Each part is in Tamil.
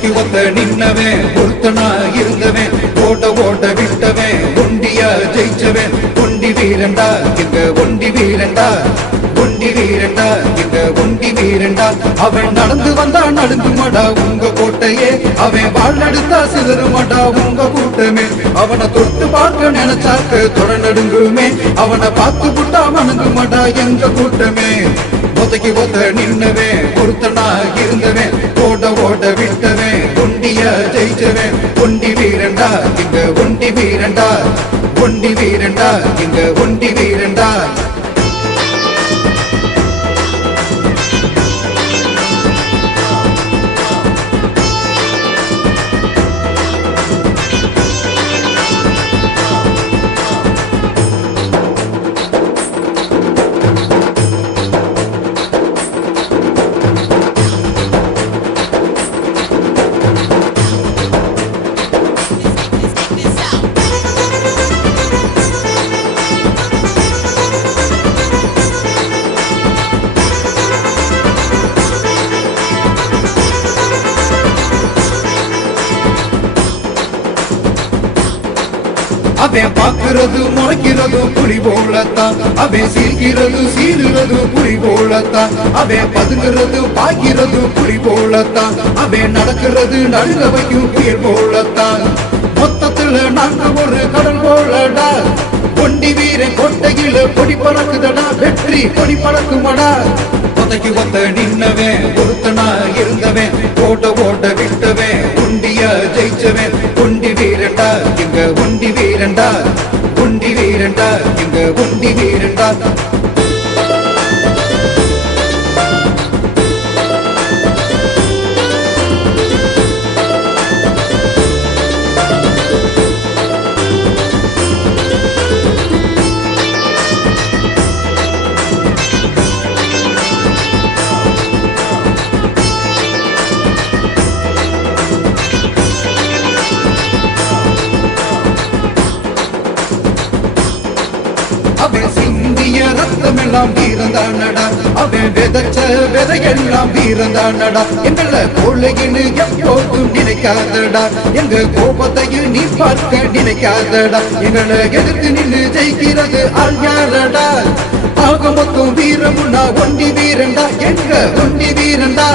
ஒத்தைக்கு ஒத்த நின்னவன் ஒருத்தனா இருந்தவன் ஓட ஓட விட்டவன் ஒண்டியா ஜெயிச்சவன் ஒண்டி வீரண்டா எங்க ஒண்டி வீரண்டா ஒண்டி வீரண்டா எங்க ஒண்டி வீரண்டா அவன் நடந்து வந்தா நடுங்குமாடா உங்க கோட்டையே அவன் வாழ் நடுத்தா சிதறுமாடா உங்க கூட்டமே அவனை தொட்டு பார்க்க நினைச்சாக்க தொட நடுங்குமே அவனை பார்த்து புட்டா வணங்குமாடா எங்க கூட்டமே ஒத்தைக்கு ஒத்த நின்னவன் ஒருத்தனா இருந்தவன் ஓட ஓட விட்டவன் ஒண்டியா ஜெயிச்சவன் ஒண்டி வீரண்டா இங்க ஒண்டி வீரண்டா ஒண்டி வீரண்டா இங்க ஒண்டி வீரண்டா அவன் பாக்குறது முறைக்கிறது புலி போலத்தான் அவன் சீர்கிறது சீருறது புலி போலத்தான் அவன் பதுங்கிறது பாய்கிறது புலி போலத்தான் அவன் நடக்கிறது நடுங்க வைக்கும் புயல் போலத்தான் மொத்தத்துல நாங்க ஒரு கடல் போலடா ஒண்டி வீரன் கொட்டையில பொடி பறக்குதடா வெற்றி பொடி பறக்குமடா ஒத்தைக்கு ஒத்த நின்னவன் ஒருத்தனா இருந்தவன் ஓட ஓட விட்டவன் ஒண்டியா ஜெயிச்சவன் ஒண்டி வீரண்டா எங்க ஒண்டி வீரண்டா ஒண்டி வீரண்டா எங்க ஒண்டி வீரண்டா அவன் சிந்திய ரத்தமெல்லாம் வீரந்தானடா அவன் விதைச்ச விதையெல்லாம் வீரந்தானடா எங்களை கொள்ளையின்னு எப்போதும் நினைக்காதடா எங்க கோபத்தையும் நீ பார்க்க நினைக்காதடா எங்களை எதிர்த்து நின்று ஜெயிக்கிறது ஆள் யாரடா ஆக மொத்தம் வீரமுன்னா ஒண்டி வீரண்டா எங்க ஒண்டி வீரண்டா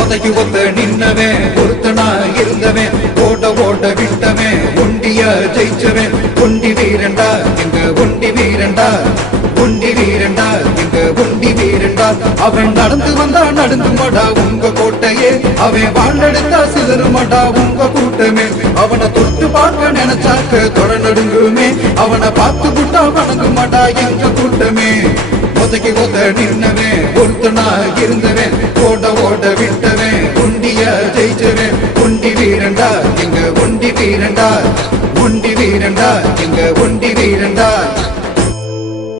ஒத்தைக்கு ஒத்த நின்னவன் ஒருத்தனா இருந்தவன் ஓட ஓட விட்டவன் ஒண்டியா ஜெயிச்சவன் ஒண்டி வீரண்டா எங்க ஒண்டி வீரண்டா ஒண்டி வீரண்டா எங்க ஒண்டி வீரண்டா அவன் நடந்து வந்தா நடுங்குமாடா உங்க கோட்டையே அவன் வாழ்ந்தெடுத்தா சிதறுமாடா உங்க கூட்டமே அவனை தொட்டு பார்க்க நினைச்சாக்க தொட நடுங்குமே அவனை பார்த்து புட்டா வணங்குமாடா எங்க கூட்டமே ஒத்தைக்கு ஒத்த நின்னவன் ஒருத்தனா இருந்தவன் ஓட ஓட விட்ட